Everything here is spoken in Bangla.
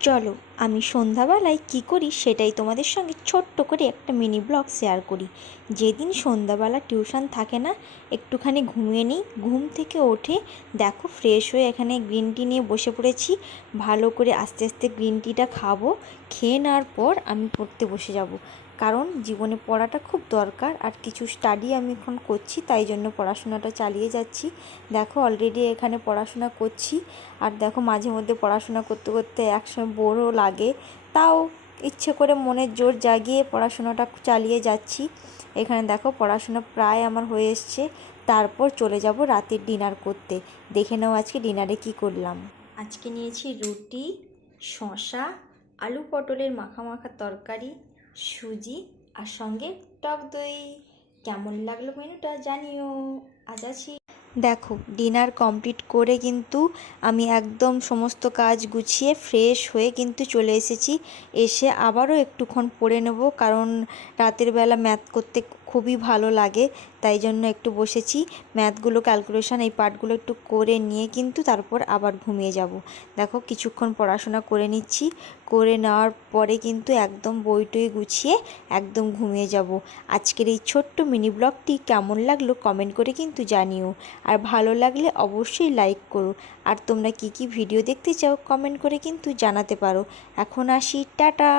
চলো আমি সন্ধ্যাবেলায় কী করি সেটাই তোমাদের সঙ্গে ছোট্ট করে একটা মিনি ব্লগ শেয়ার করি। যেদিন সন্ধ্যাবেলা টিউশন থাকে না, একটুখানি ঘুমিয়ে নিই। ঘুম থেকে উঠে দেখো ফ্রেশ হয়ে এখানে গ্রিন টি নিয়ে বসে পড়েছি। ভালো করে আস্তে আস্তে গ্রিন টিটা খাবো। খেয়ে নেওয়ার পর আমি পড়তে বসে যাব, কারণ জীবনে পড়াটা খুব দরকার। আর কিছু স্টাডি আমি এখন করছি, তাই জন্য পড়াশোনাটা চালিয়ে যাচ্ছি। দেখো অলরেডি এখানে পড়াশোনা করছি। আর দেখো মাঝে মধ্যে পড়াশোনা করতে করতে একসময় বোরও লাগে, তাও ইচ্ছে করে মনের জোর জাগিয়ে পড়াশোনাটা চালিয়ে যাচ্ছি। এখানে দেখো পড়াশোনা প্রায় আমার হয়ে এসছে। তারপর চলে যাব রাতের ডিনার করতে। দেখে নাও আজকে ডিনারে কি করলাম। আজকে নিয়েছি রুটি, শসা, আলু পটলের মাখা মাখা তরকারি, সুজি আর সঙ্গে টক দই। কেমন লাগলো মেনুটা জানিও। আজ আছি। দেখো ডিনার কমপ্লিট করে কিন্তু আমি একদম সমস্ত কাজ গুছিয়ে ফ্রেশ হয়ে কিন্তু চলে এসেছি। এসে আবারও একটুক্ষণ পড়ে নেব, কারণ রাতের বেলা ম্যাথ করতে খুবই ভালো লাগে। তাই জন্য একটু বসেছি, ম্যাথগুলো ক্যালকুলেশন এই পার্টগুলো একটু করে নিয়ে কিন্তু তারপর আবার ঘুমিয়ে যাব। দেখো কিছুক্ষণ পড়াশোনা করে নিচ্ছি, করে নেওয়ার পরে কিন্তু একদম বইটই গুছিয়ে একদম ঘুমিয়ে যাব। আজকের এই ছোট্ট মিনি ব্লগটি কেমন লাগলো কমেন্ট করে কিন্তু জানিও। আর ভালো লাগলে অবশ্যই লাইক করো। আর তোমরা কি কি ভিডিও দেখতে চাও কমেন্ট করে কিন্তু জানাতে পারো। এখন আসি, টাটা।